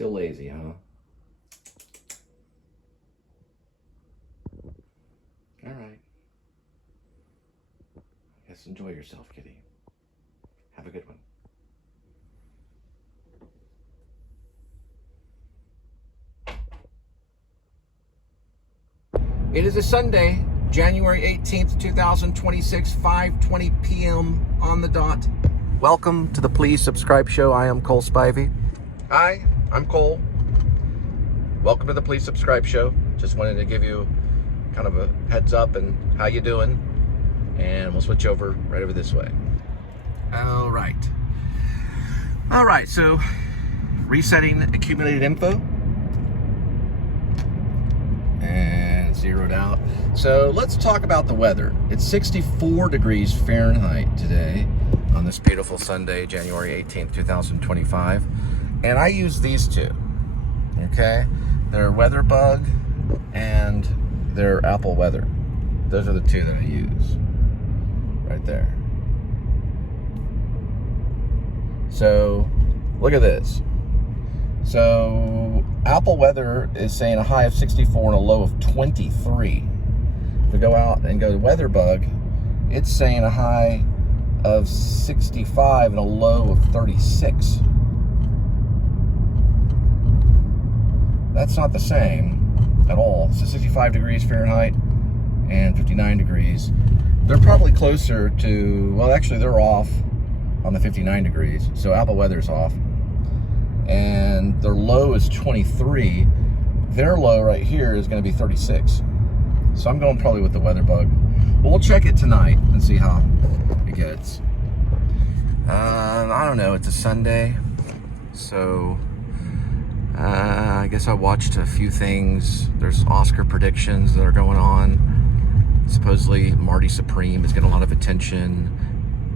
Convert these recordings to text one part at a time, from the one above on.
Still lazy, huh? All right. Guess enjoy yourself, kitty. Have a good one. It is a Sunday, January 18th, 2026, 5:20 p.m. on the dot. Welcome to the Please Subscribe Show. I am Cole Spivey. Hi, I'm Cole. Welcome to the Please Subscribe Show. Just wanted to give you kind of a heads up and how you doing. And we'll switch over right over this way. All right, so resetting accumulated info. And zeroed out. So let's talk about the weather. It's 64 degrees Fahrenheit today on this beautiful Sunday, January 18th, 2025. And I use these two, okay? They're Weather Bug and they're Apple Weather. Those are the two that I use right there. So look at this. So Apple Weather is saying a high of 64 and a low of 23. If we go out and go to Weather Bug, it's saying a high of 65 and a low of 36. That's not the same at all. So 65 degrees Fahrenheit and 59 degrees. They're probably closer to, well, actually they're off on the 59 degrees. So Apple Weather's off. And their low is 23. Their low right here is going to be 36. So I'm going probably with the Weather Bug. Well, we'll check it tonight and see how it gets. I don't know. It's a Sunday, so I guess I watched a few things. There's Oscar predictions that are going on. Supposedly Marty Supreme is getting a lot of attention.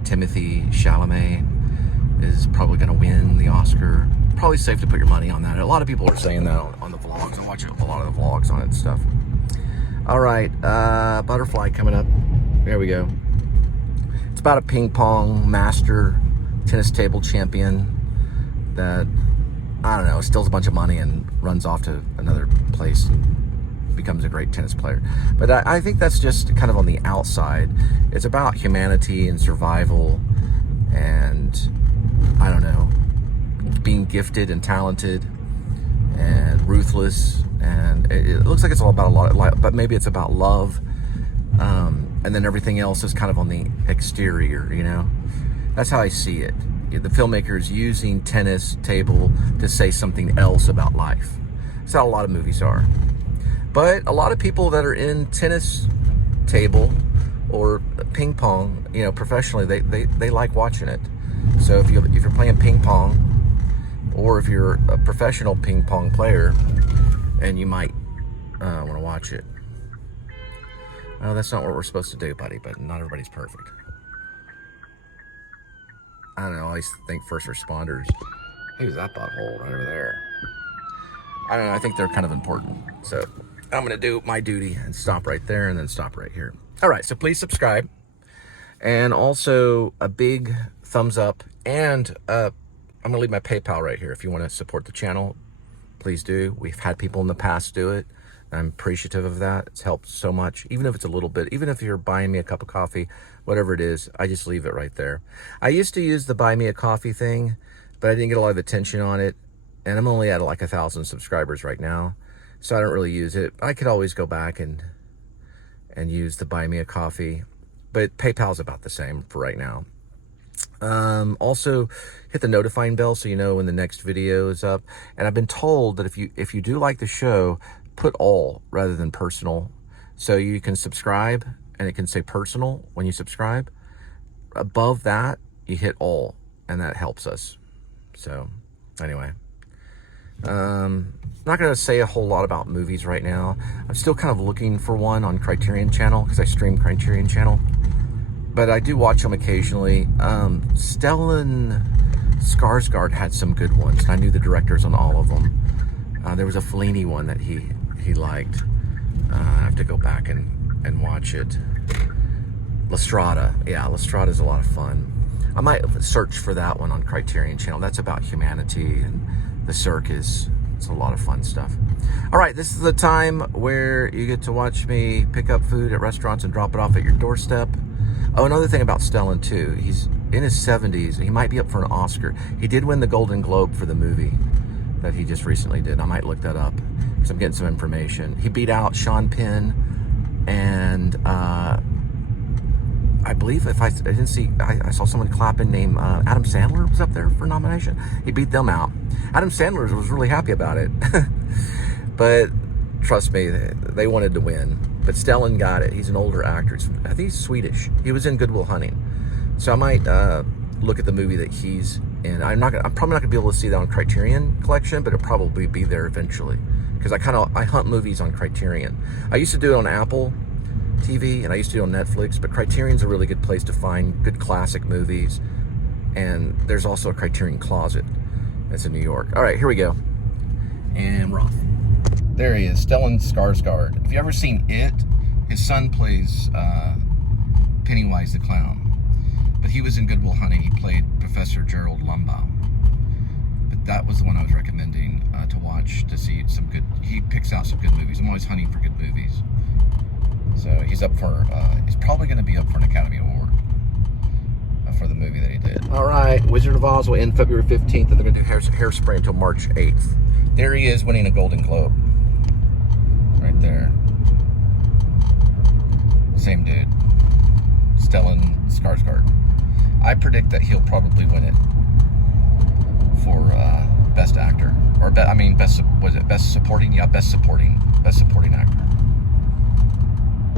Timothée Chalamet is probably going to win the Oscar. Probably safe to put your money on that. A lot of people are saying that on the vlogs. I watch a lot of the vlogs on it and stuff. All right, Butterfly coming up. There we go. It's about a ping pong master tennis table champion that, I don't know, steals a bunch of money and runs off to another place and becomes a great tennis player. But I think that's just kind of on the outside. It's about humanity and survival and, I don't know, being gifted and talented and ruthless, and it looks like it's all about a lot, but maybe it's about love, and then everything else is kind of on the exterior, you know? That's how I see it. The filmmaker is using tennis table to say something else about life. That's how a lot of movies are. But a lot of people that are in tennis table or ping pong, you know, professionally, they like watching it. So if you're playing ping pong, or if you're a professional ping pong player, and you might want to watch it. Well, that's not what we're supposed to do, buddy, but not everybody's perfect. I don't know, I always think first responders. Who's that butthole right over there? I don't know, I think they're kind of important. So I'm going to do my duty and stop right there and then stop right here. All right, so please subscribe. And also a big thumbs up, and I'm going to leave my PayPal right here. If you want to support the channel, please do. We've had people in the past do it. I'm appreciative of that. It's helped so much, even if it's a little bit, even if you're buying me a cup of coffee, whatever it is, I just leave it right there. I used to use the buy me a coffee thing, but I didn't get a lot of attention on it. And I'm only at like 1,000 subscribers right now, so I don't really use it. I could always go back and use the buy me a coffee, but PayPal's about the same for right now. Also hit the notifying bell so you know when the next video is up. And I've been told that if you do like the show, put all rather than personal, so you can subscribe and it can say personal when you subscribe. Above that, you hit all, and that helps us. So anyway, not going to say a whole lot about movies right now. I'm still kind of looking for one on Criterion Channel, because I stream Criterion Channel, but I do watch them occasionally. Stellan Skarsgård had some good ones, and I knew the directors on all of them. There was a Fellini one that he liked. I have to go back and watch it. La Strada. Yeah, La Strada is a lot of fun. I might search for that one on Criterion Channel. That's about humanity and the circus It's a lot of fun stuff. All right, this is the time where you get to watch me pick up food at restaurants and drop it off at your doorstep. Oh, another thing about Stellan too, he's in his 70s. He might be up for an Oscar. He did win the Golden Globe for the movie that he just recently did. I might look that up because I'm getting some information. He beat out Sean Penn and I believe I saw someone clapping named Adam Sandler was up there for nomination. He beat them out. Adam Sandler was really happy about it. But trust me, they wanted to win. But Stellan got it. He's an older actor. I think he's Swedish. He was in Good Will Hunting. So I might look at the movie that he's in. I'm probably not gonna be able to see that on Criterion Collection, but it'll probably be there eventually. Because I hunt movies on Criterion. I used to do it on Apple TV, and I used to do it on Netflix, but Criterion's a really good place to find good classic movies. And there's also a Criterion Closet that's in New York. All right, here we go. And we're off. There he is, Stellan Skarsgård. Have you ever seen It? His son plays Pennywise the Clown. But he was in Good Will Hunting. He played Professor Gerald Lumbaugh. But that was the one I was recommending to watch, to see some good... He picks out some good movies. I'm always hunting for good movies. So he's up for... he's probably going to be up for an Academy Award for the movie that he did. All right, Wizard of Oz will end February 15th, and they're going to do Hairspray until March 8th. There he is, winning a Golden Globe. Right there. Same dude. Stellan Skarsgård. I predict that he'll probably win it for Best Actor. Or, Best Supporting? Yeah, Best Supporting Actor.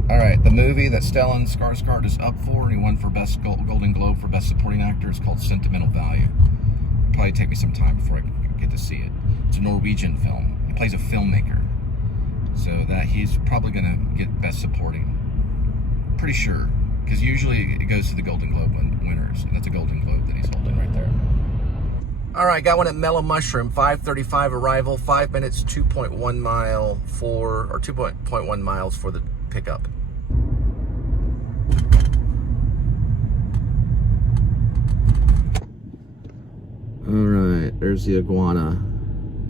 All right, the movie that Stellan Skarsgård is up for, and he won for Best Golden Globe for Best Supporting Actor, is called Sentimental Value. It'll probably take me some time before I get to see it. It's a Norwegian film. He plays a filmmaker. So that he's probably going to get Best Supporting. Pretty sure. Because usually it goes to the Golden Globe winners. And that's a Golden Globe that he's holding right there. All right, got one at Mellow Mushroom. 5:35 arrival. 5 minutes, 2.1 mile for... Or 2.1 miles for the pickup. All right, there's the iguana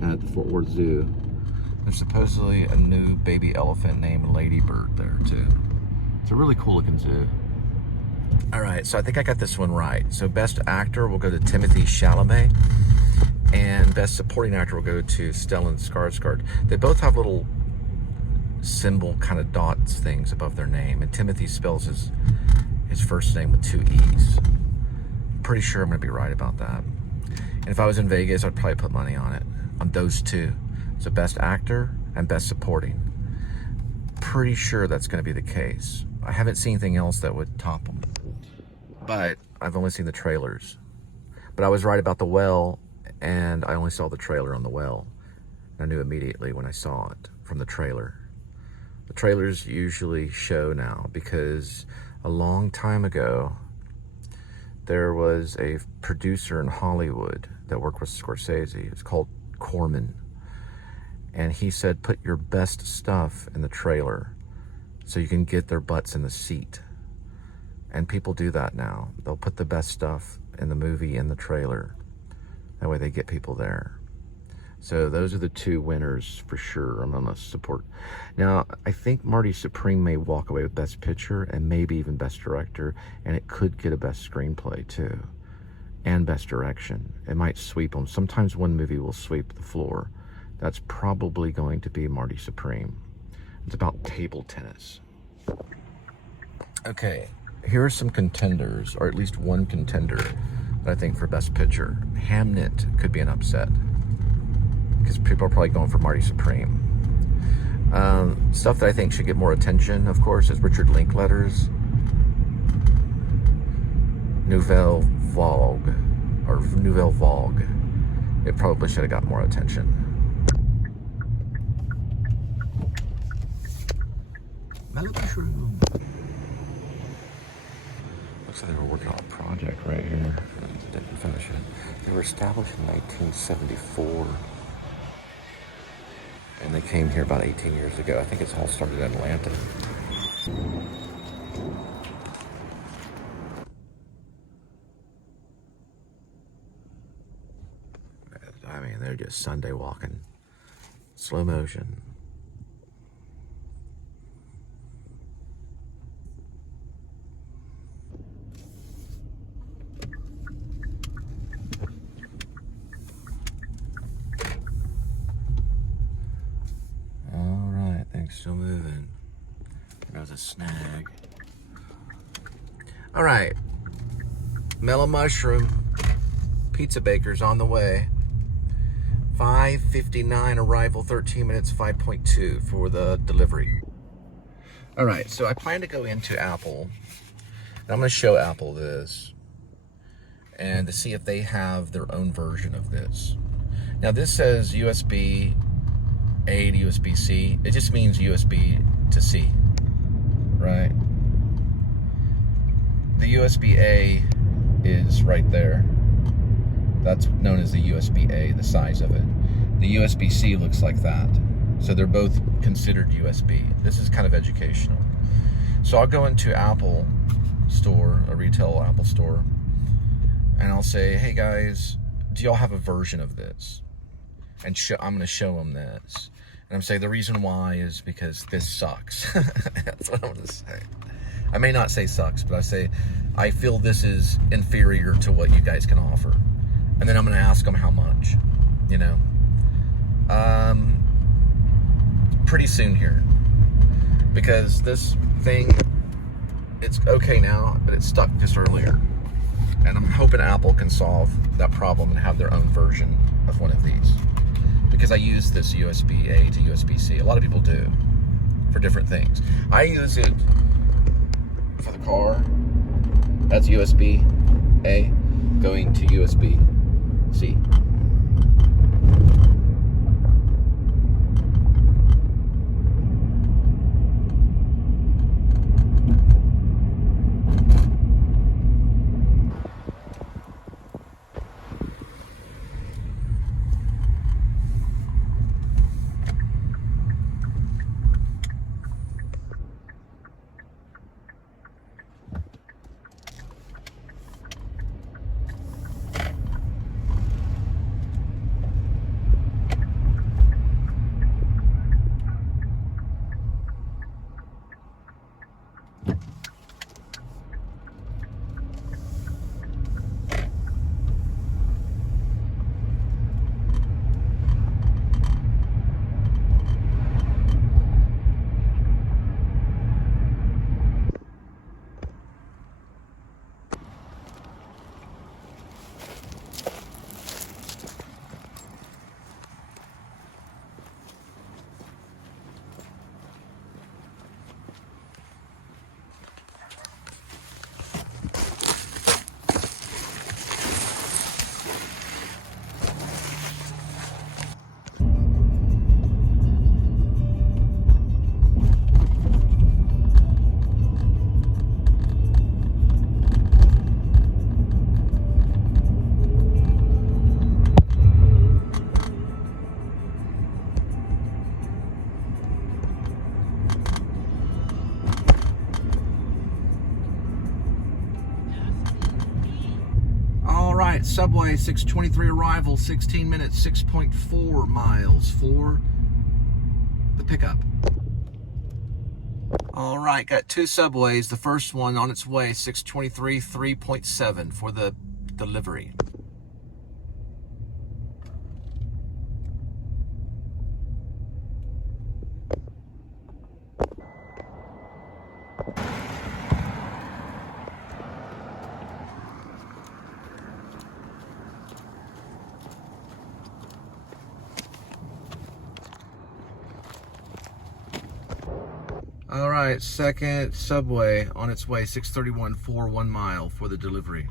at the Fort Worth Zoo. There's supposedly a new baby elephant named Ladybird there too. It's a really cool looking zoo. All right, so I think I got this one right. So Best Actor will go to Timothée Chalamet, and Best Supporting Actor will go to Stellan Skarsgård. They both have little symbol kind of dots things above their name, and Timothy spells his first name with 2 E's. Pretty sure I'm gonna be right about that. And if I was in Vegas, I'd probably put money on it, on those two. So Best Actor and Best Supporting. Pretty sure that's going to be the case. I haven't seen anything else that would top them. But I've only seen the trailers. But I was right about The Well, and I only saw the trailer on The Well. I knew immediately when I saw it from the trailer. The trailers usually show now, because a long time ago, there was a producer in Hollywood that worked with Scorsese. It's called Corman. And he said, put your best stuff in the trailer so you can get their butts in the seat. And people do that now. They'll put the best stuff in the movie in the trailer. That way they get people there. So those are the 2 winners for sure. I'm gonna support. Now, I think Marty Supreme may walk away with Best Picture and maybe even Best Director, and it could get a Best Screenplay too, and Best Direction. It might sweep them. Sometimes one movie will sweep the floor. That's probably going to be Marty Supreme. It's about table tennis. Okay, here are some contenders, or at least one contender that I think for Best Picture. Hamnet could be an upset, because people are probably going for Marty Supreme. Stuff that I think should get more attention, of course, is Richard Linklater's Nouvelle Vague. It probably should have got more attention. Mushroom. Looks like they were working on a project right here. Didn't finish it. They were established in 1974. And they came here about 18 years ago. I think it's all started in Atlanta. I mean, they're just Sunday walking. Slow motion. All right, things still moving. There was a snag. All right, Mellow Mushroom Pizza Baker's on the way. 5:59 arrival, 13 minutes, 5.2 for the delivery. All right, so I plan to go into Apple, and I'm going to show Apple this, and to see if they have their own version of this. Now this says USB A to USB C. It just means USB to C, right? The USB A is right there. That's known as the USB A, the size of it. The USB C looks like that. So they're both considered USB. This is kind of educational. So I'll go into Apple store, a retail Apple store, and I'll say, hey guys, do y'all have a version of this? And I'm going to show them this. And I'm saying the reason why is because this sucks. That's what I'm going to say. I may not say sucks, but I say I feel this is inferior to what you guys can offer. And then I'm going to ask them how much, you know. Pretty soon here. Because this thing, it's okay now, but it stuck just earlier. And I'm hoping Apple can solve that problem and have their own version of one of these. Because I use this USB A to USB C. A lot of people do for different things. I use it for the car. That's USB A going to USB C. Subway, 6:23 arrival, 16 minutes, 6.4 miles for the pickup. All right, got two Subways. The first one on its way, 6:23, 3.7 for the delivery. All right, second Subway on its way, 6:31 for 1 mile for the delivery.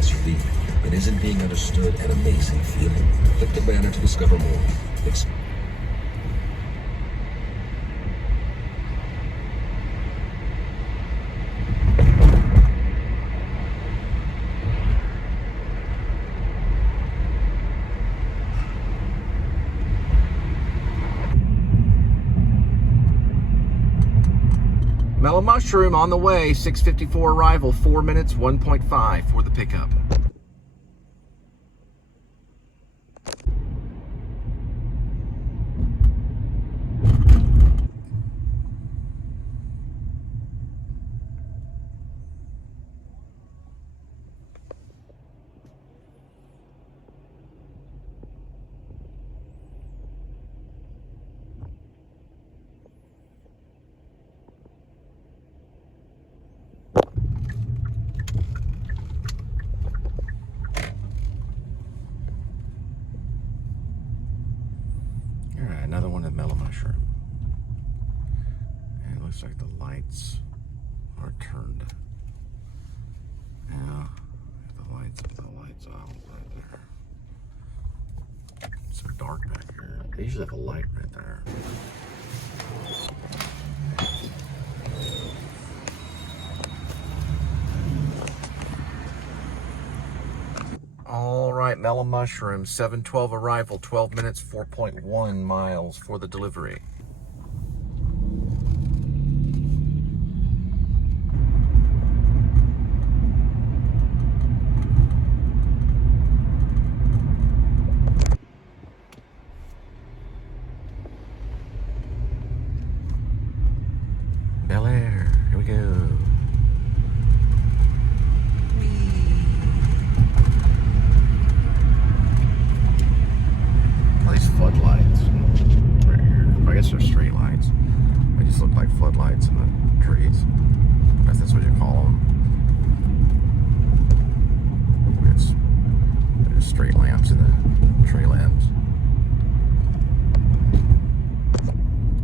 SUV, but isn't being understood an amazing feeling? Click the banner to discover more. Mellow Mushroom on the way, 6:54 arrival, 4 minutes, 1.5 for the pickup. Another one of Mellow Mushroom. And it looks like the lights are turned. Yeah, the lights out right there. It's so dark back here. They usually have a light right there. All right, Mellow Mushroom, 7:12 arrival, 12 minutes, 4.1 miles for the delivery. Bel Air, here we go. Floodlights right here. I guess they're straight lights. They just look like floodlights in the trees. I guess that's what you call them. They're just straight lamps in the tree lands.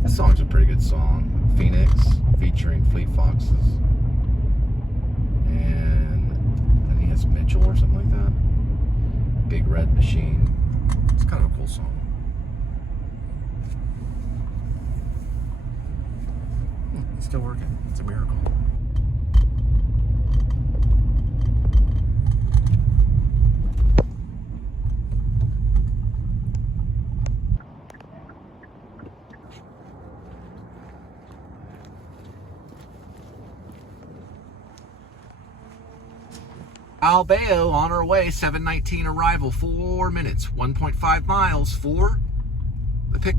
That song's a pretty good song. Phoenix, featuring Fleet Foxes. And I think it's Mitchell or something like that. Big Red Machine. It's kind of a cool song. It's still working. It's a miracle. Albeo on our way, 7:19 arrival, 4 minutes, 1.5 miles for the pick.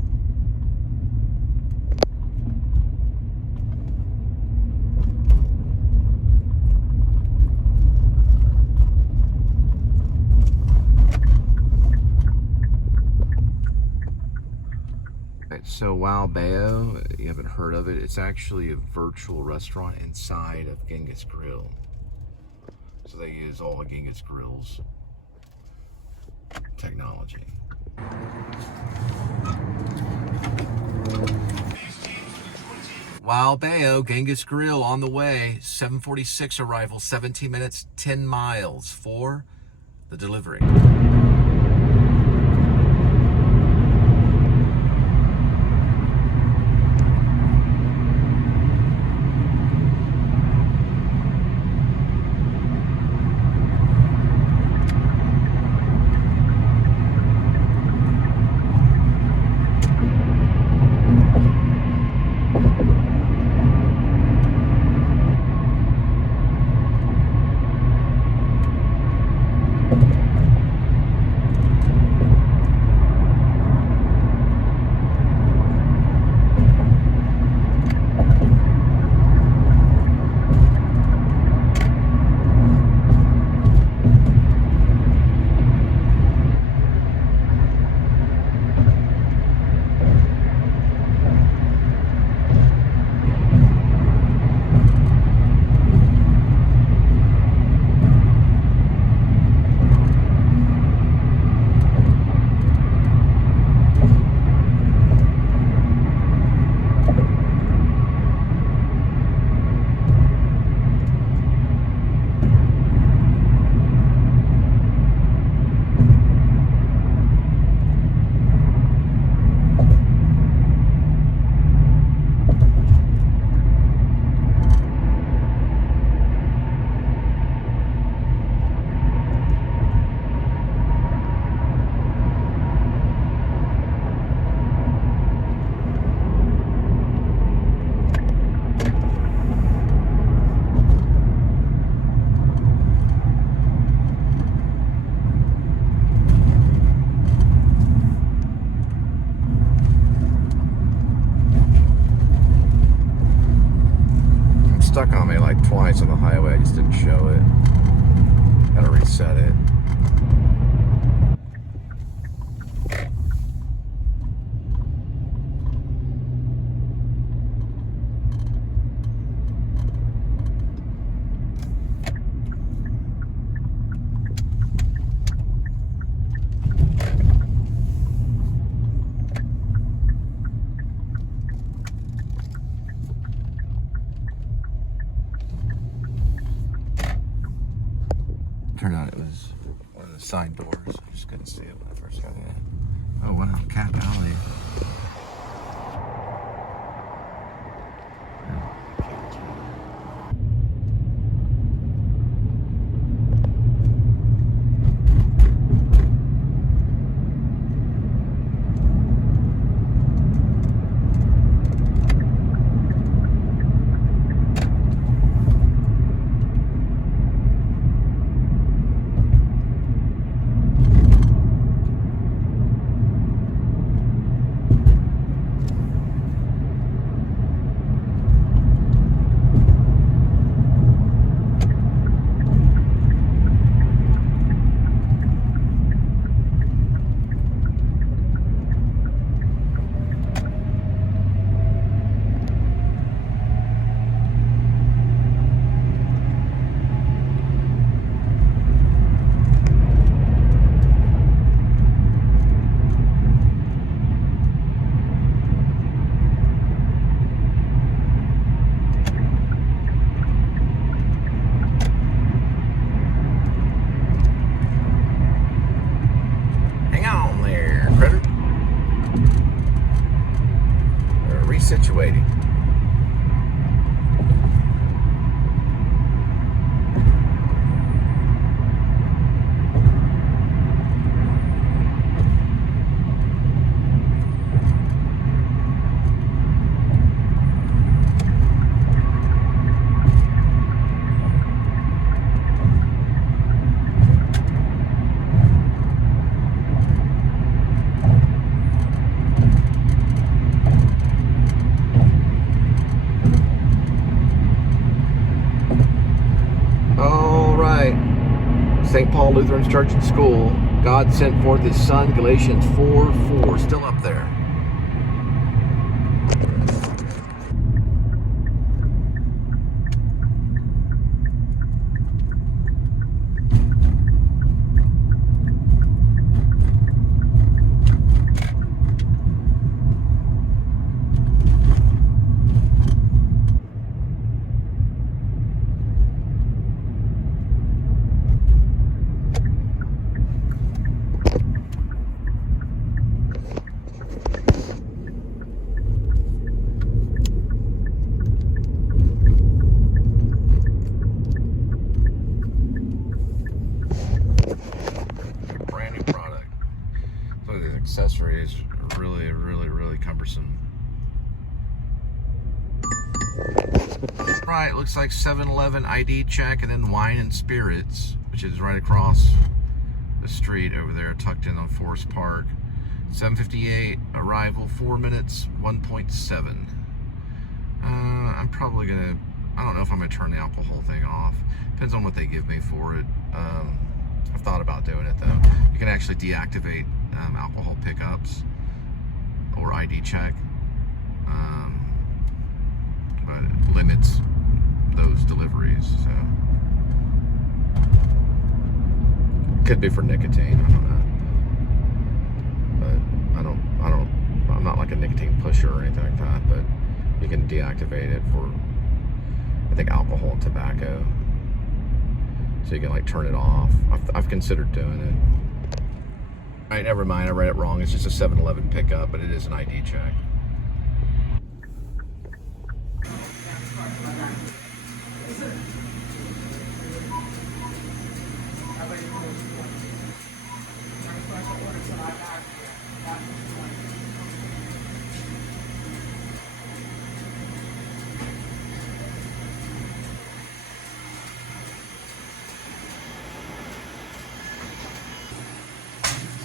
So Wow Bayo, you haven't heard of it. It's actually a virtual restaurant inside of Genghis Grill. So they use all of Genghis Grill's technology. Wow Bayo, Genghis Grill on the way. 7:46 arrival, 17 minutes, 10 miles for the delivery. stuck on me like twice on the highway. I just didn't show it. Gotta reset it. Turned out it was one of the side doors. I just couldn't see it when I first got in. Oh wow, Cat Alley. Situating. St. Paul Lutheran Church and School. God sent forth his son, Galatians 4:4, still up there. Accessories are really cumbersome. Right, looks like 7-Eleven ID check and then Wine and Spirits, which is right across the street over there, tucked in on Forest Park. 7:58 arrival, 4 minutes, 1.7. I'm probably gonna, I don't know if I'm gonna turn the alcohol thing off. Depends on what they give me for it. I've thought about doing it though. You can actually deactivate alcohol pickups or ID check, but it limits those deliveries. So could be for nicotine. I don't know, but I'm not like a nicotine pusher or anything like that. But you can deactivate it for, I think, alcohol and tobacco. So you can like turn it off. I've considered doing it. All right, never mind, I read it wrong. It's just a 7-Eleven pickup, but it is an ID check.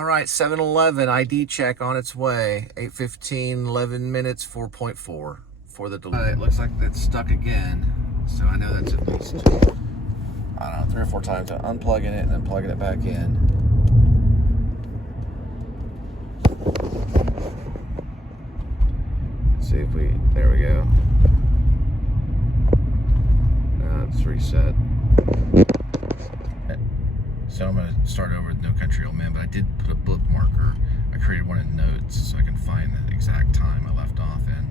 All right, 7-Eleven ID check on its way. 8:15, 11 minutes, 4.4 for the delivery. It looks like it's stuck again. So I know that's at least, I don't know, 3 or 4 times unplugging it and then plugging it back in. Let's see if there we go. Now it's reset. So I'm going to start over with No Country Old Men, but I did put a bookmarker. I created one in notes so I can find the exact time I left off in.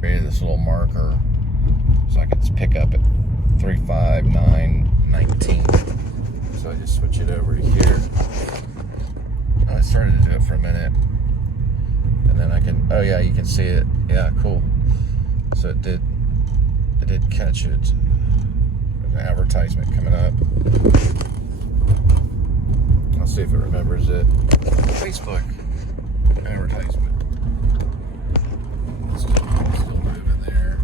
Created this little marker so I could pick up at 3:59:19. So I just switch it over to here. I started to do it for a minute. And then I can, oh yeah, you can see it. Yeah, cool. So it did catch it. There's an advertisement coming up. I'll see if it remembers it. Facebook advertisement. Still moving there.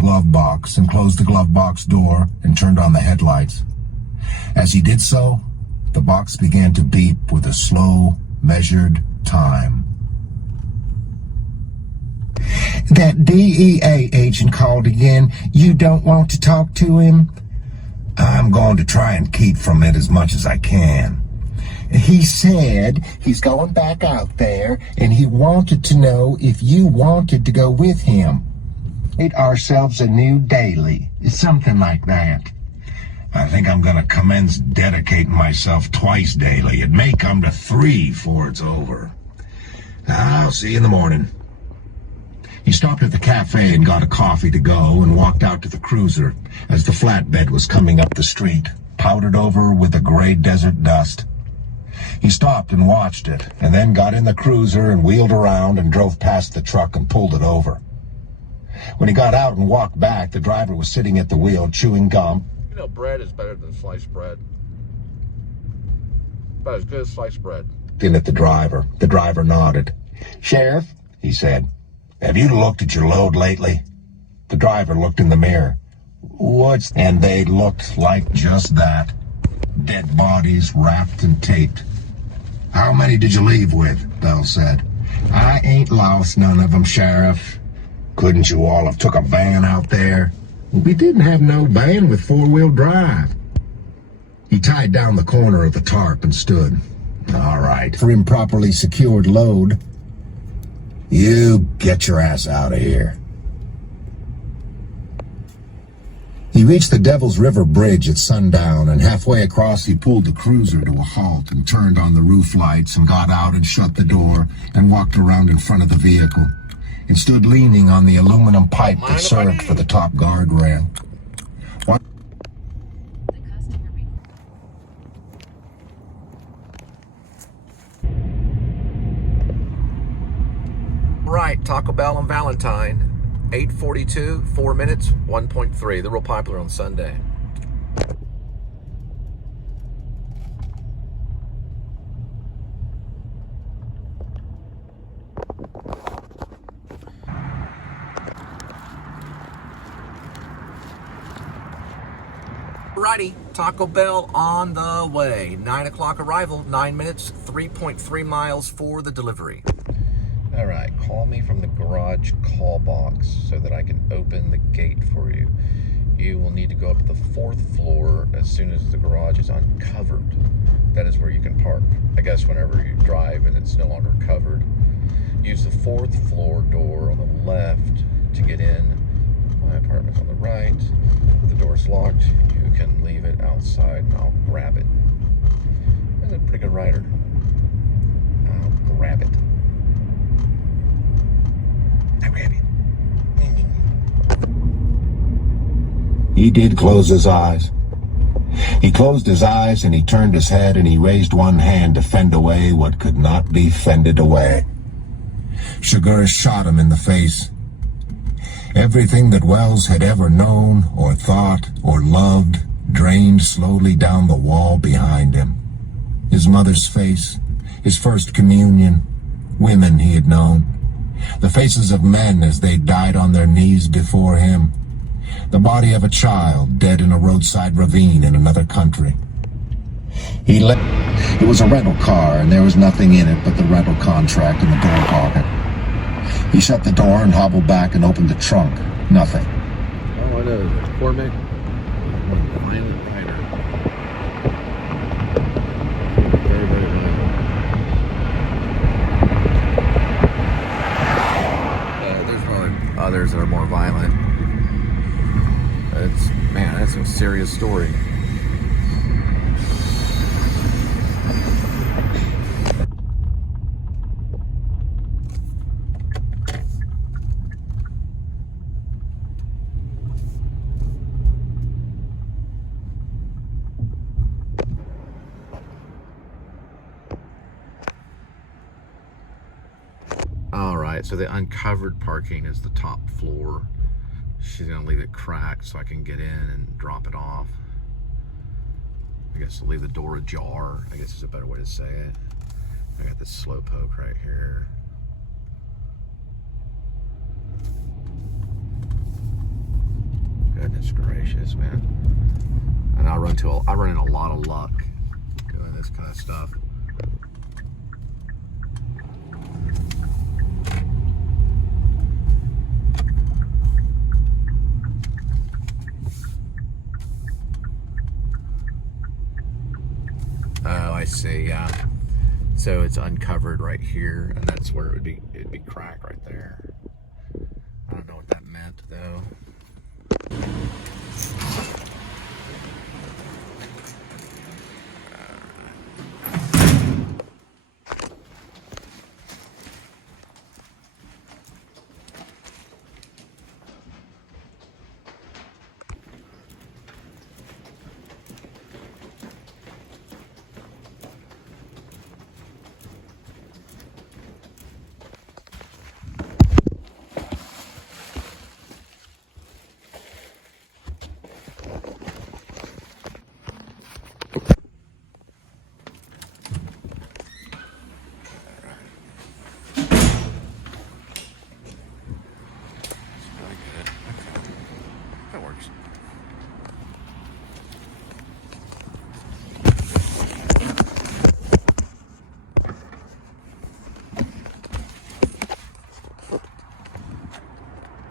Glove box and closed the glove box door and turned on the headlights. As he did so, the box began to beep with a slow, measured time. That DEA agent called again. You don't want to talk to him? I'm going to try and keep from it as much as I can. He said he's going back out there, and he wanted to know if you wanted to go with him. Get ourselves a new daily, something like that. I think I'm going to commence dedicating myself twice daily. It may come to 3 before it's over. I'll see you in the morning. He stopped at the cafe and got a coffee to go and walked out to the cruiser as the flatbed was coming up the street, powdered over with the gray desert dust. He stopped and watched it, and then got in the cruiser and wheeled around and drove past the truck and pulled it over. When he got out and walked back, the driver was sitting at the wheel chewing gum. You know, bread is better than sliced bread. About as good as sliced bread. In at the driver. The driver nodded. Sheriff, He said, "Have you looked at your load lately?" The driver looked in the mirror. what's... And they looked like just that. Dead bodies wrapped and taped. "How many did you leave with?" Bell said. I ain't lost none of them, Sheriff. "Couldn't you all have took a van out there?" We didn't have no van with four-wheel drive. He tied down the corner of the tarp and stood. "All right. For improperly secured load. You get your ass out of here." He reached the Devil's River Bridge at sundown, and halfway across he pulled the cruiser to a halt and turned on the roof lights and got out and shut the door and walked around in front of the vehicle and stood leaning on the aluminum pipe that served for the top guardrail. Right, Taco Bell on Valentine. 8:42, 4 minutes, 1.3. They're real popular on Sunday. Alrighty, Taco Bell on the way. 9 o'clock arrival, 9 minutes, 3.3 miles for the delivery. All right, call me from the garage call box so that I can open the gate for you. You will need to go up to the 4th floor as soon as the garage is uncovered. That is where you can park. I guess whenever you drive and it's no longer covered. Use the 4th floor door on the left to get in. My apartment's on the right. If the door's locked, you can leave it outside and I'll grab it. I'm a pretty good rider. I'll grab it. He did close his eyes. He closed his eyes and he turned his head and he raised one hand to fend away what could not be fended away. Sugar shot him in the face. Everything that Wells had ever known or thought or loved drained slowly down the wall behind him. His mother's face, his first communion, women he had known, the faces of men as they died on their knees before him, the body of a child dead in a roadside ravine in another country. It was a rental car, and there was nothing in it but the rental contract in the door pocket. He shut the door and hobbled back and opened the trunk. Nothing. Oh, I know. Cormac. Violent writer. Very, very violent. There's probably others that are more violent. That's a serious story. Alright, so the uncovered parking is the top floor. She's gonna leave it cracked so I can get in and drop it off. I guess leave the door ajar, I guess is a better way to say it. I got this slow poke right here. Goodness gracious, man. And I run in a lot of luck doing this kind of stuff. Oh, I see, yeah. So it's uncovered right here, and that's where it'd be cracked right there. I don't know what that meant though.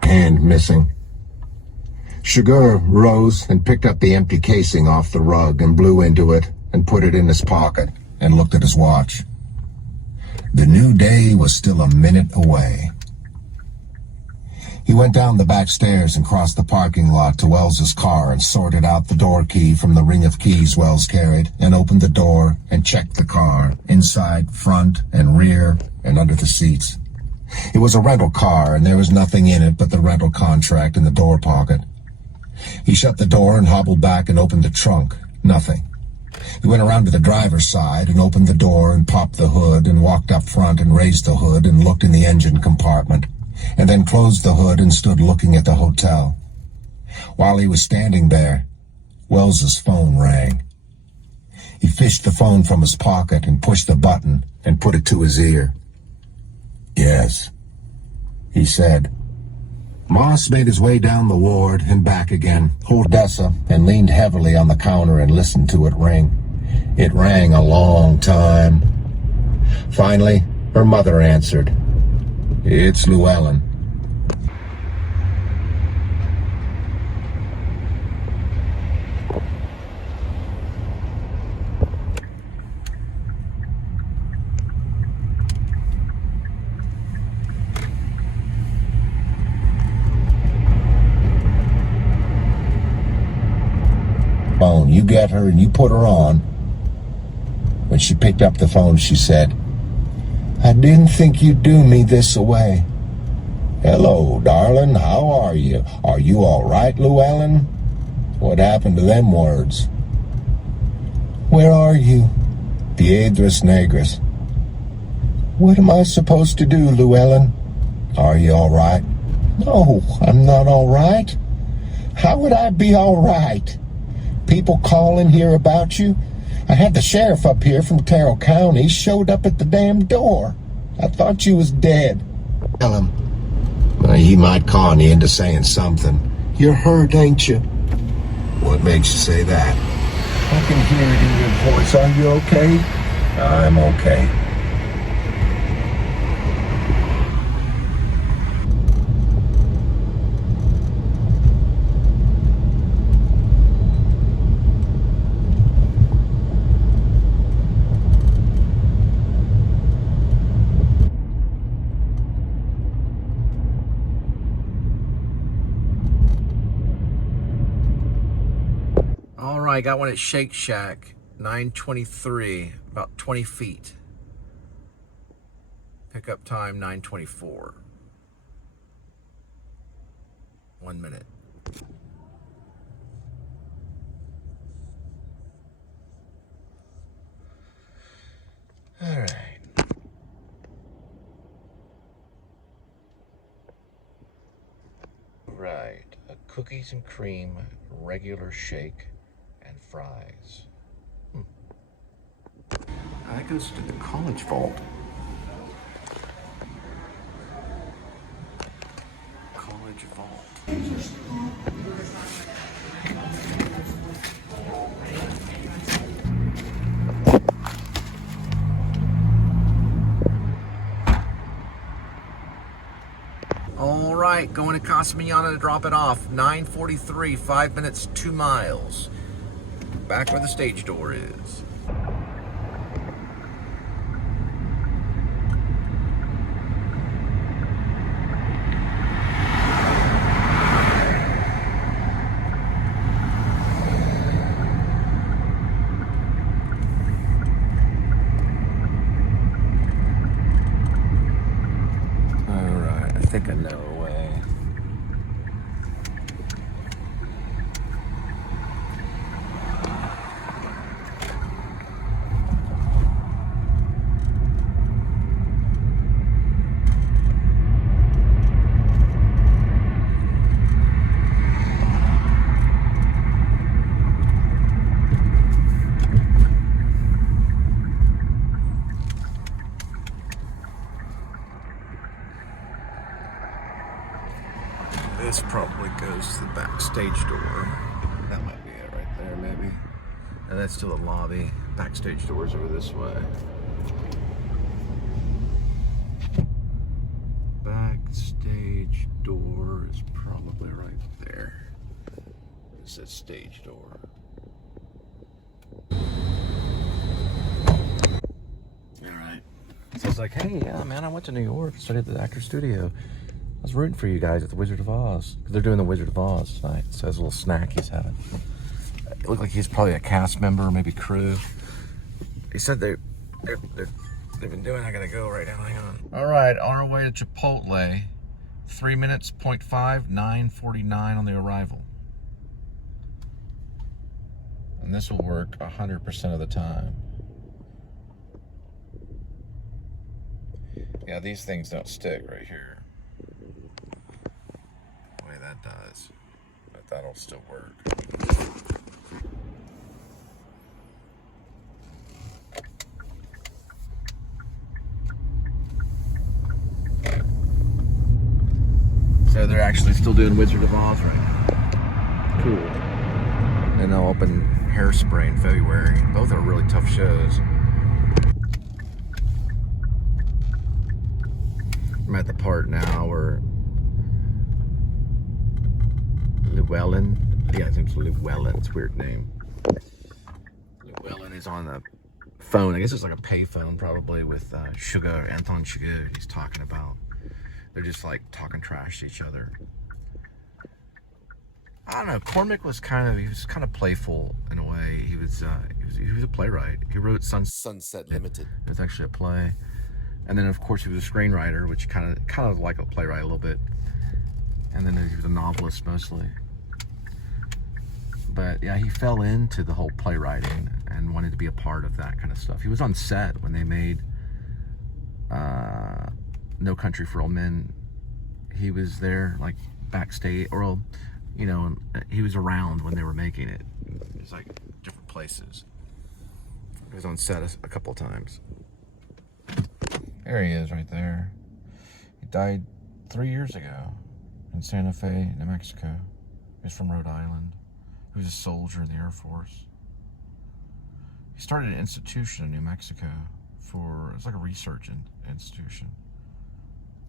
Hand missing. Sugar rose and picked up the empty casing off the rug and blew into it and put it in his pocket and looked at his watch. The new day was still a minute away. He went down the back stairs and crossed the parking lot to Wells's car and sorted out the door key from the ring of keys Wells carried and opened the door and checked the car, inside, front, and rear, and under the seats. It was a rental car, and there was nothing in it but the rental contract in the door pocket. He shut the door and hobbled back and opened the trunk. Nothing. He went around to the driver's side and opened the door and popped the hood and walked up front and raised the hood and looked in the engine compartment, and then closed the hood and stood looking at the hotel. While he was standing there, Wells's phone rang. He fished the phone from his pocket and pushed the button and put it to his ear. "Yes," he said. Moss made his way down the ward and back again, pulled Odessa, and leaned heavily on the counter and listened to it ring. It rang a long time. Finally, her mother answered. "It's Llewellyn." Phone, you get her and you put her on. When she picked up the phone, she said, "I didn't think you'd do me this away." "Hello, darling, how are you? Are you all right, Llewellyn?" "What happened to them words?" "Where are you?" "Piedras Negras." "What am I supposed to do, Llewellyn?" "Are you all right?" "No, I'm not all right. How would I be all right? People calling here about you. I had the sheriff up here from Carroll County showed up at the damn door. I thought you was dead." "Tell him." "He might con you into saying something." "You're hurt, ain't you?" "What makes you say that?" "I can hear it in your voice. Are you okay?" "I'm okay." right, got one at Shake Shack, 9:23, about 20 feet. Pickup time 9:24. 1 minute. All right. Right, a cookies and cream regular shake and fries. That goes to the college vault. College vault. All right, going to Casa Manana to drop it off. 9:43, 5 minutes, 2 miles. Back where the stage door is. All right, I think I know a way. This probably goes to the backstage door. That might be it right there, maybe. And that's to the lobby. Backstage doors over this way. Backstage door is probably right there. It says stage door. Alright. So it's like, hey, yeah, man, I went to New York, studied at the Actor Studio. I was rooting for you guys at the Wizard of Oz. Because they're doing the Wizard of Oz tonight. So it's a little snack he's having. It looked like he's probably a cast member, maybe crew. He said they've been doing. I gotta go right now. Hang on. All right, on our way to Chipotle. 3 minutes, 0.5, 9:49 on the arrival. And this will work 100% of the time. Yeah, these things don't stick right here. The way that does. But that'll still work. So they're actually still doing Wizard of Oz right now. Cool. And they'll open Hairspray in February. Both are really tough shows. I'm at the part now where Llewellyn, yeah, I think it's Llewellyn, it's a weird name. Llewellyn is on the phone, I guess it's like a pay phone probably with Anton Chigurh. He's talking about, they're just like talking trash to each other. I don't know, Cormac was he was kind of playful in a way. He was a playwright. He wrote Sunset Limited. It was actually a play. And then of course he was a screenwriter, which kind of like a playwright a little bit. And then he was a novelist mostly. But yeah, he fell into the whole playwriting and wanted to be a part of that kind of stuff. He was on set when they made No Country for Old Men. He was there like backstage, or you know, he was around when they were making it. It was like different places. He was on set a couple of times. There he is right there. He died 3 years ago in Santa Fe, New Mexico. He's from Rhode Island. He was a soldier in the Air Force. He started an institution in New Mexico it's like a research institution.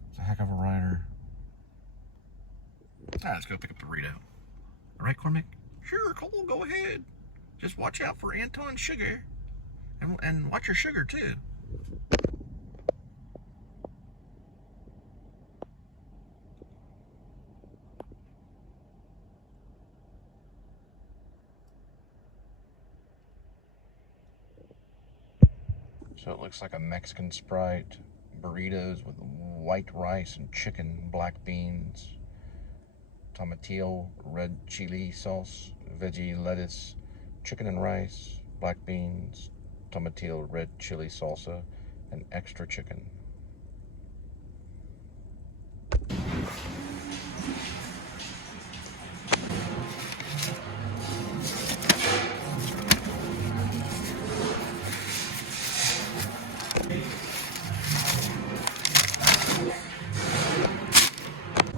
He's a heck of a writer. All right, let's go pick up the burrito. All right, Cormac? Sure, Cole, go ahead. Just watch out for Anton Chigurh. And watch your sugar, too. So it looks like a Mexican Sprite, burritos with white rice and chicken, black beans, tomatillo, red chili sauce, veggie lettuce, chicken and rice, black beans, tomatillo, red chili salsa, and extra chicken.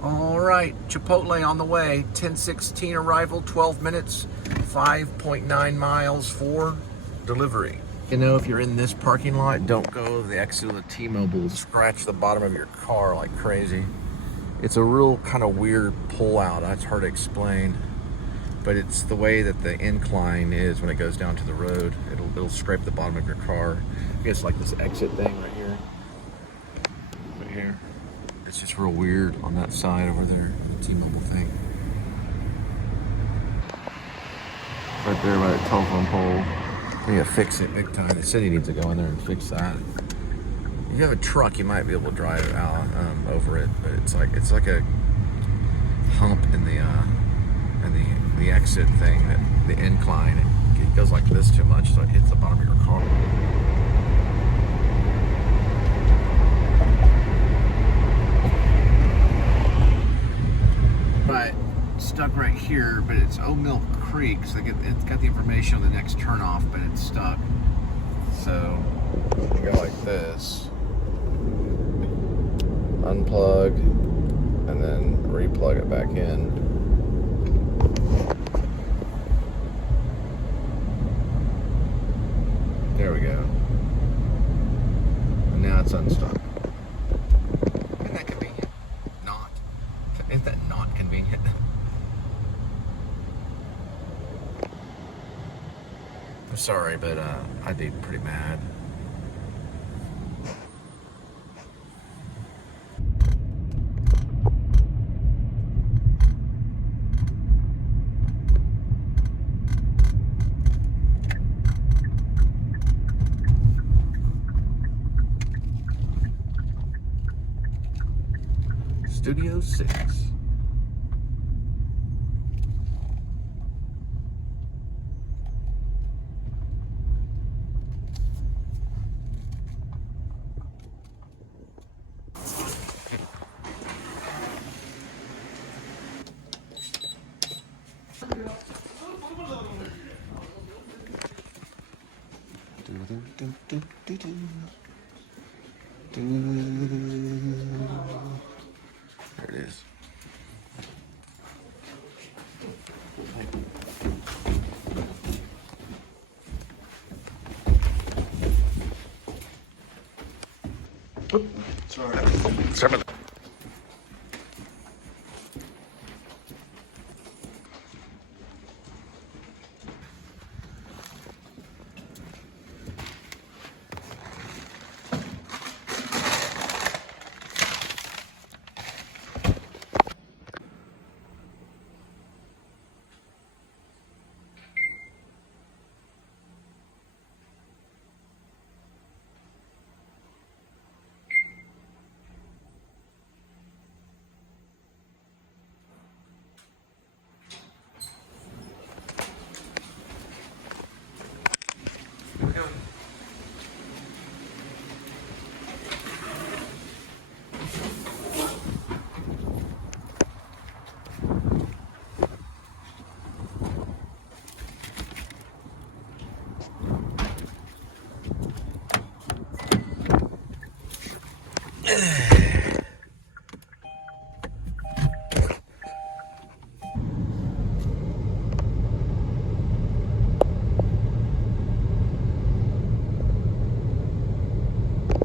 All right, Chipotle on the way. 10:16 arrival, 12 minutes, 5.9 miles for delivery. You know, if you're in this parking lot, don't go to the exit of the T-Mobile. Scratch the bottom of your car like crazy. It's a real kind of weird pull out. That's hard to explain, but it's the way that the incline is when it goes down to the road. It'll scrape the bottom of your car. I guess like this exit thing right here. Right here. It's just real weird on that side over there, the T-Mobile thing. Right there by the telephone pole. We gotta fix it big time. The city needs to go in there and fix that. If you have a truck, you might be able to drive out over it, but it's like a hump in the exit thing, the incline. It goes like this too much, so it hits the bottom of your car. But stuck right here, but it's Old Mill Creek, so it's got the information on the next turnoff, but it's stuck. So you go like this, unplug, and then replug it back in. There we go. And now it's unstuck. Isn't that convenient? Not. Isn't that not convenient? I'm sorry, but I'd be pretty mad. Studio 6. There it is. Sorry about that.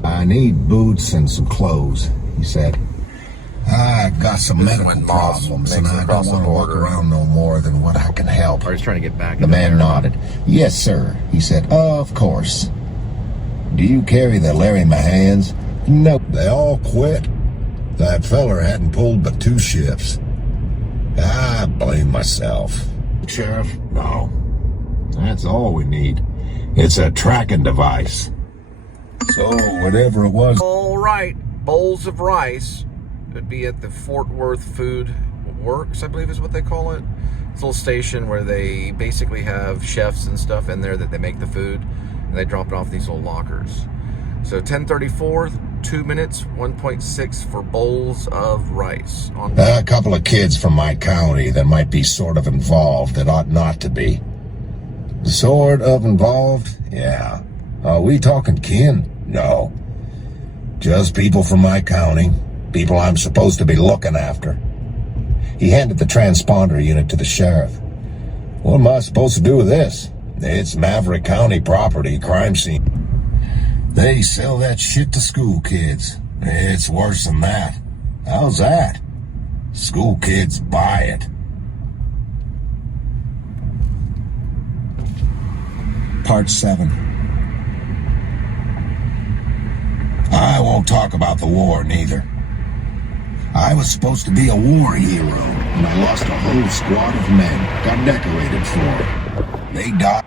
I need boots and some clothes, he said. I got some medical problems, and I don't want to walk around no more than what I can help. I was trying to get back. The man nodded. Yes, sir, he said. Of course. Do you carry the Larry Mahans? No. They all quit. That feller hadn't pulled but 2 shifts. I blame myself. Sheriff? No. That's all we need. It's a tracking device. So, whatever it was. All right, bowls of rice. It'd be at the Fort Worth Food Works, I believe is what they call it. It's a little station where they basically have chefs and stuff in there that they make the food, and they drop it off these little lockers. So 10:34, 2 minutes, 1.6 for bowls of rice. A couple of kids from my county that might be sort of involved that ought not to be. Sort of involved? Yeah. Are we talking kin? No. Just people from my county. People I'm supposed to be looking after. He handed the transponder unit to the sheriff. What am I supposed to do with this? It's Maverick County property, crime scene. They sell that shit to school kids. It's worse than that. How's that? School kids buy it. Part 7. I won't talk about the war, neither. I was supposed to be a war hero, and I lost a whole squad of men. Got decorated for it. They died.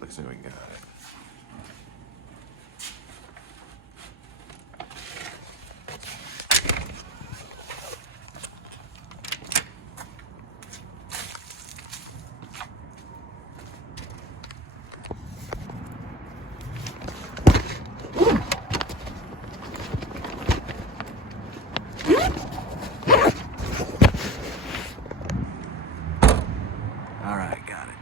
Let's see what we got. All right, got it.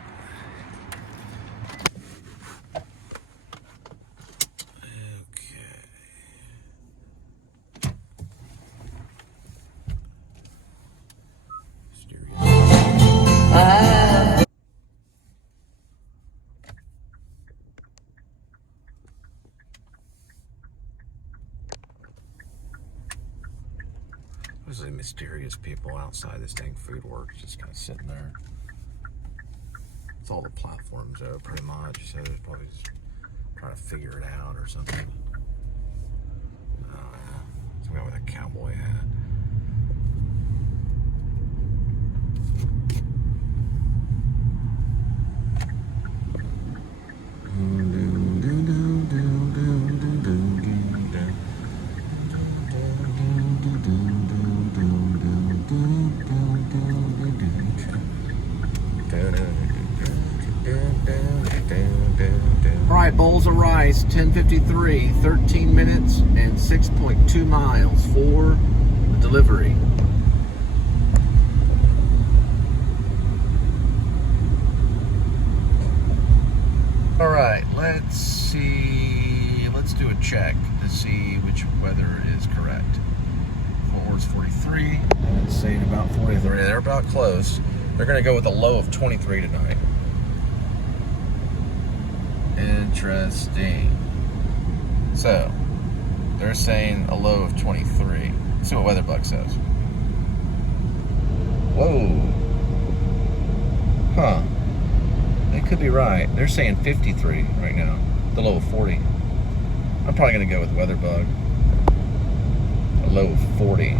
There's the mysterious people outside this dang food works, just kind of sitting there. It's all the platforms though, pretty much. So they're probably just trying to figure it out or something. Oh yeah, some guy with a cowboy hat. Alright, bowls of rice, 10:53, 13 minutes and 6.2 miles for the delivery. Alright, let's see, let's do a check to see which weather is correct. Fort Worth's 43, it's saying about 43. They're about close. They're going to go with a low of 23 tonight. Interesting. So, they're saying a low of 23. Let's see what WeatherBug says. Whoa. Huh. They could be right. They're saying 53 right now. The low of 40. I'm probably going to go with WeatherBug. A low of 40.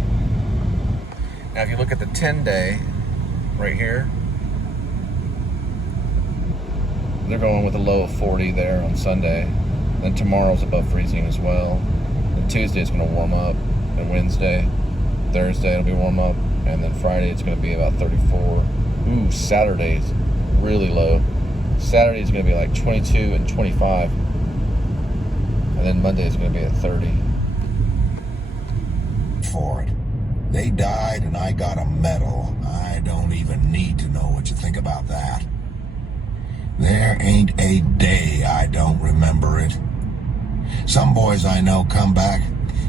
Now, if you look at the 10-day right here, they're going with a low of 40 there on Sunday. Then tomorrow's above freezing as well. And Tuesday's going to warm up. And Wednesday, Thursday it'll be warm up. And then Friday it's going to be about 34. Ooh, Saturday's really low. Saturday's going to be like 22 and 25. And then Monday's going to be at 30. For it. They died and I got a medal. I don't even need to know what you think about that. There ain't a day I don't remember it. Some boys I know come back.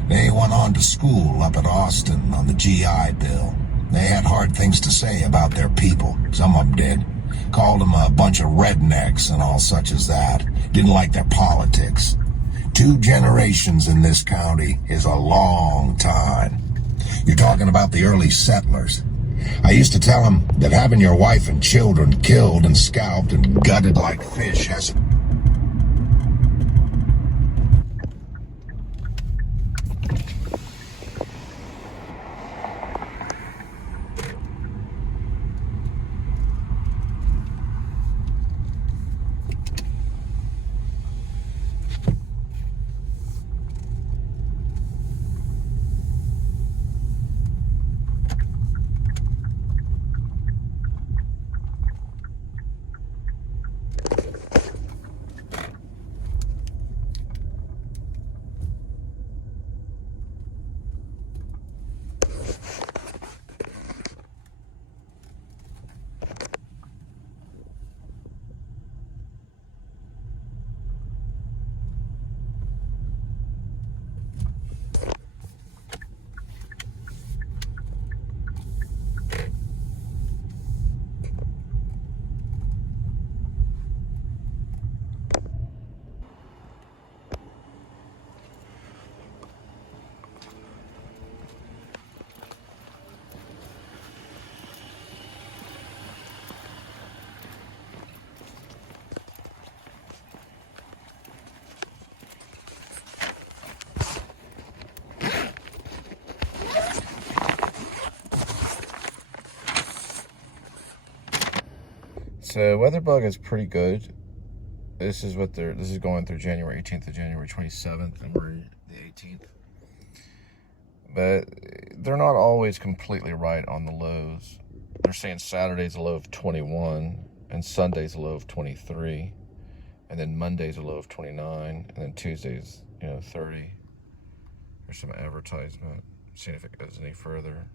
They went on to school up at Austin on the GI Bill. They had hard things to say about their people. Some of them did. Called them a bunch of rednecks and all such as that. Didn't like their politics. 2 generations in this county is a long time. You're talking about the early settlers. I used to tell them that having your wife and children killed and scalped and gutted like fish has... So WeatherBug is pretty good. This is going through January 18th to January 27th, and we're the 18th. But they're not always completely right on the lows. They're saying Saturday's a low of 21, and Sunday's a low of 23, and then Monday's a low of 29, and then Tuesday's 30. There's some advertisement. Seeing if it goes any further.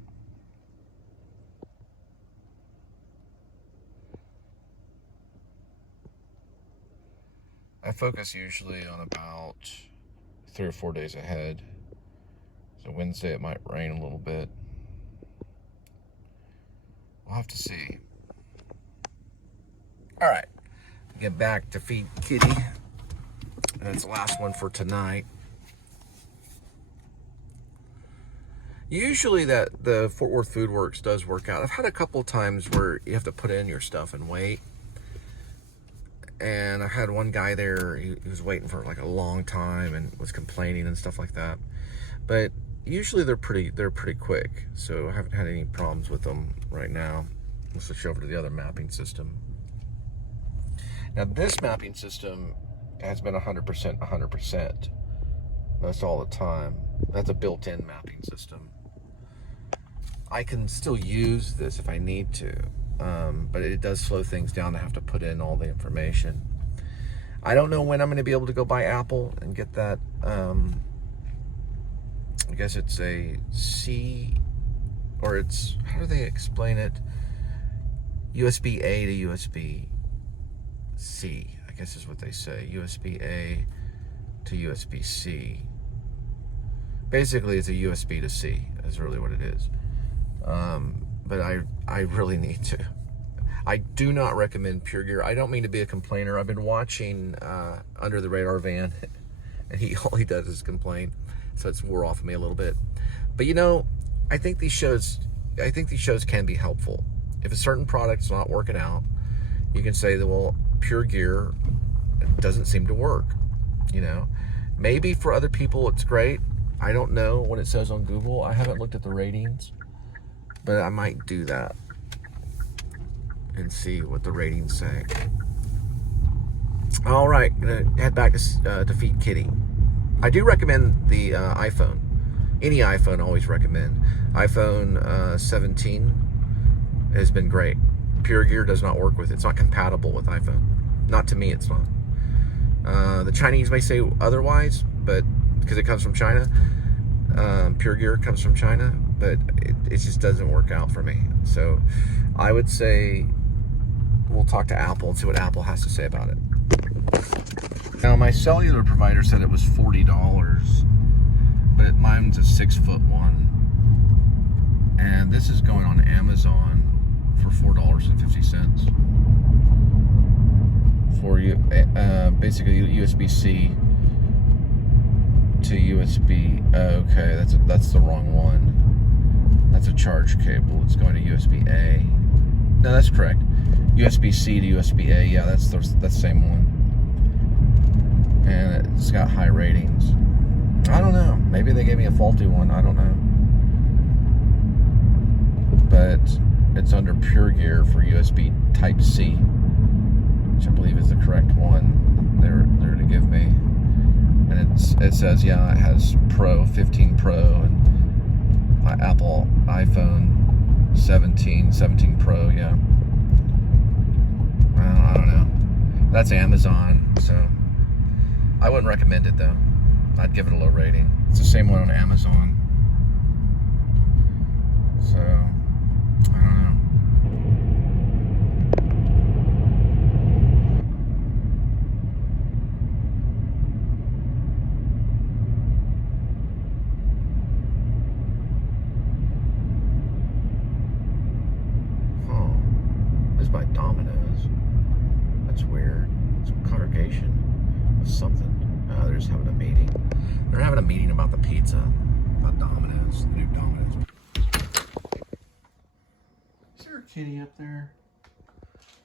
I focus usually on about 3 or 4 days ahead. So Wednesday it might rain a little bit. We'll have to see. All right, get back to Feed Kitty. And that's the last one for tonight. Usually the Fort Worth Food Works does work out. I've had a couple times where you have to put in your stuff and wait. And I had one guy there, he was waiting for like a long time and was complaining and stuff like that. But usually they're pretty quick, so I haven't had any problems with them right now. We'll switch over to the other mapping system. Now this mapping system has been 100% most all the time. That's a built-in mapping system. I can still use this if I need to. But it does slow things down to have to put in all the information. I don't know when I'm going to be able to go buy Apple and get that. I guess it's a C, or it's, how do they explain it? USB A to USB C, I guess is what they say. USB A to USB C. Basically, it's a USB to C, is really what it is. But I really need to. I do not recommend Pure Gear. I don't mean to be a complainer. I've been watching Under the Radar Van, and all he does is complain, so it's wore off of me a little bit. But I think these shows can be helpful. If a certain product's not working out, you can say that, well, Pure Gear doesn't seem to work. Maybe for other people it's great. I don't know what it says on Google. I haven't looked at the ratings, but I might do that and see what the ratings say. All right, gonna head back to Feed Kitty. I do recommend the iPhone. Any iPhone, I always recommend. iPhone 17 has been great. Pure Gear does not work with it. It's not compatible with iPhone. Not to me, it's not. The Chinese may say otherwise, but because it comes from China, Pure Gear comes from China, but it just doesn't work out for me. So I would say we'll talk to Apple and see what Apple has to say about it. Now, my cellular provider said it was $40, but mine's a 6-foot one. And this is going on Amazon for $4.50 for you, basically USB-C to USB. Okay, that's the wrong one. That's a charge cable. It's going to USB-A. No, that's correct. USB-C to USB-A. Yeah, that's the same one. And it's got high ratings. I don't know. Maybe they gave me a faulty one. I don't know. But it's under Pure Gear for USB Type-C, which I believe is the correct one they're to give me. And it says, yeah, it has Pro, 15 Pro, and my Apple iPhone 17 Pro, yeah. Well, I don't know. That's Amazon, so I wouldn't recommend it, though. I'd give it a low rating. It's the same one on Amazon. So, I don't know. Oh, this is by Domino's. That's weird. It's a congregation of something. They're just having a meeting. They're having a meeting about the pizza. About Domino's, the new Domino's. Is there a kitty up there?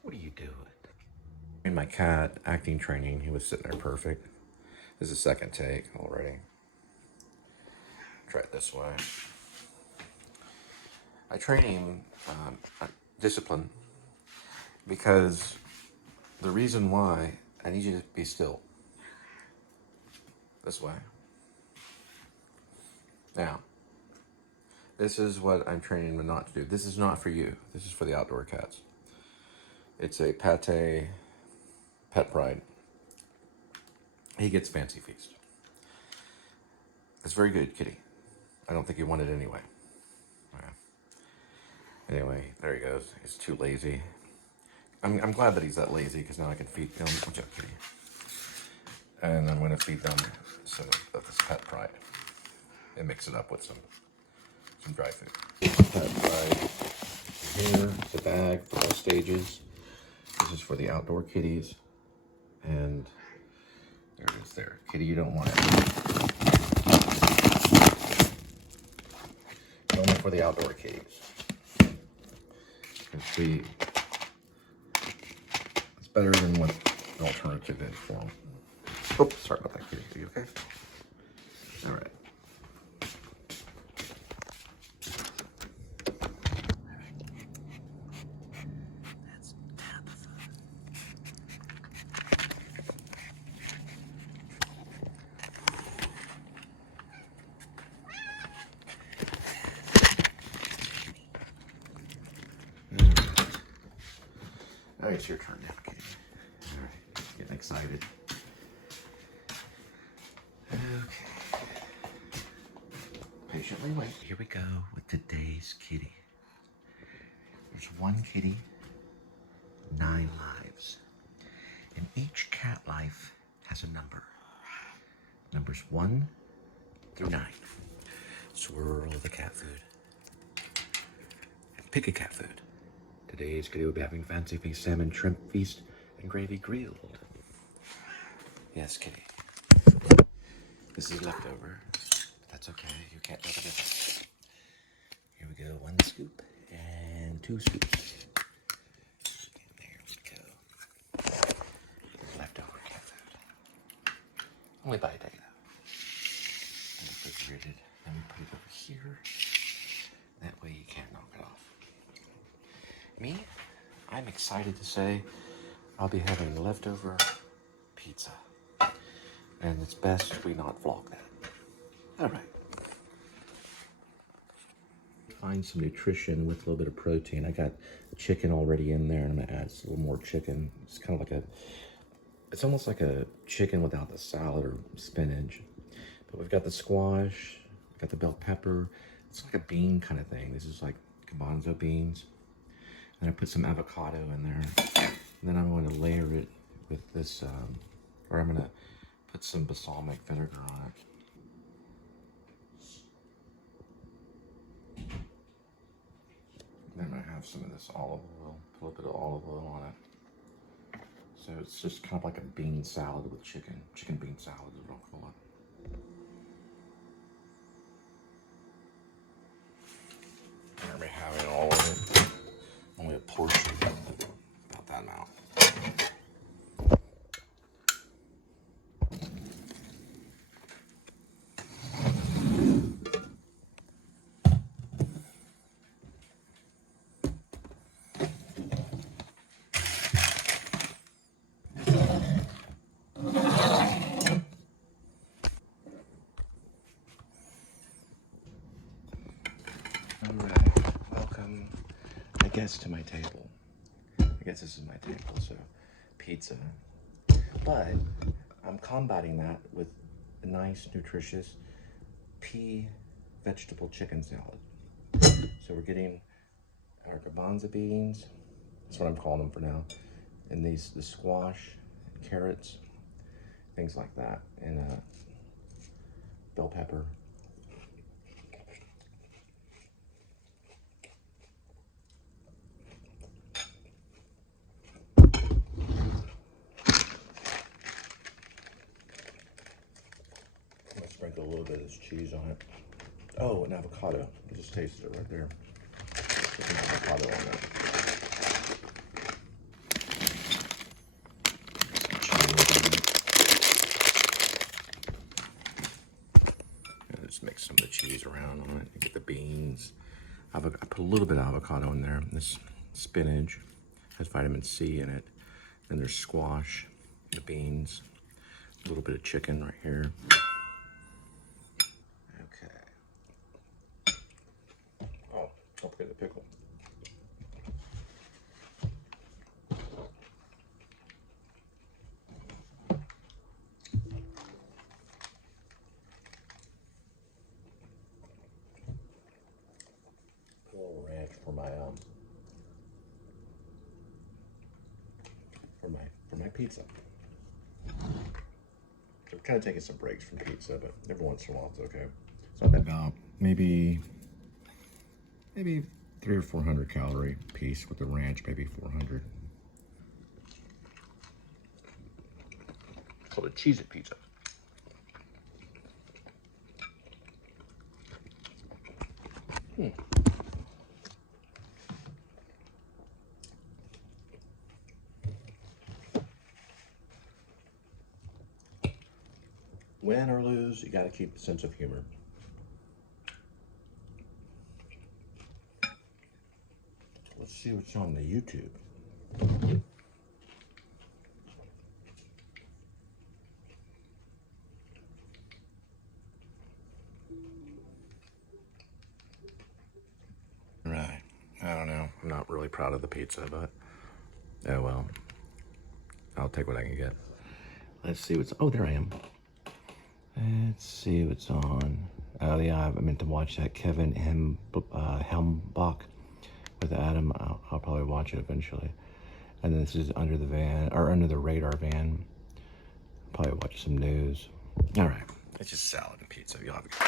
What are you doing? In my cat acting training, he was sitting there perfect. This is the second take already. Try it this way. I train him discipline because the reason why I need you to be still. This way. Now, this is what I'm training him not to do. This is not for you. This is for the outdoor cats. It's a pate pet pride. He gets fancy feast. It's very good, kitty. I don't think he wanted it anyway. Yeah. Anyway, there he goes. He's too lazy. I'm glad that he's that lazy because now I can feed him. Good job, kitty. And I'm going to feed them some of this pet pride and mix it up with some dry food. Pet pride here, the bag for all stages. This is for the outdoor kitties. And there it is there. Kitty, you don't want it. Only for the outdoor kitties. See, it's better than what the alternative is for them. Oh, sorry about that, kitty. Are you okay? All right. That's Tabitha. Now it's your turn now, kitty. All right, getting excited. Patiently wait. Here we go with today's kitty. There's one kitty, 9 lives. And each cat life has a number. Numbers 1 through 9. Swirl the cat food. And pick a cat food. Today's kitty will be having fancy feast, salmon, shrimp feast, and gravy grilled. Yes, kitty. This is leftover. That's okay, you can't tell the difference. Here we go, 1 scoop and 2 scoops. And there we go. Leftover cat food. Only by a day though. And refrigerated. Then we put it over here. That way you can't knock it off. Me, I'm excited to say I'll be having leftover pizza. And it's best we not vlog that. All right. Find some nutrition with a little bit of protein. I got chicken already in there, and I'm gonna add a little more chicken. It's kind of like it's almost like a chicken without the salad or spinach. But we've got the squash, got the bell pepper, it's like a bean kind of thing. This is like garbanzo beans. And I put some avocado in there. And then I'm going to layer it with this, or I'm going to put some balsamic vinegar on it. Then I'm going to have some of this olive oil, put a little bit of olive oil on it. So it's just kind of like a bean salad with chicken. Chicken bean salad is what I'll call it. I don't really have all of it. Only a portion, about that amount. Alright, welcome, I guess, to my table. I guess this is my table, so pizza. But I'm combating that with a nice, nutritious pea vegetable chicken salad. So we're getting our garbanzo beans, that's what I'm calling them for now, and the squash, carrots, things like that, and bell pepper. Sprinkle a little bit of this cheese on it. Oh, an avocado. I just tasted it right there. Put some avocado on that. And just mix some of the cheese around on it. And get the beans. I put a little bit of avocado in there. This spinach has vitamin C in it. Then there's squash, the beans, a little bit of chicken right here. Don't forget the pickle. Put a little ranch for my pizza. I'm kind of taking some breaks from pizza, but every once in a while it's okay. It's not about maybe 300 or 400 calorie piece with the ranch, maybe 400. It's called a CheezeIt pizza. Win or lose, you got to keep the sense of humor. Let's see what's on the YouTube. Right. I don't know. I'm not really proud of the pizza, but oh well. I'll take what I can get. Let's see what's. Oh, there I am. Let's see what's on. Oh yeah, I meant to watch that Kevin Helmbach with Adam. I'll probably watch it eventually. And then this is Under the Van, or Under the Radar Van. Probably watch some news. All right, it's just salad and pizza. You'll have a good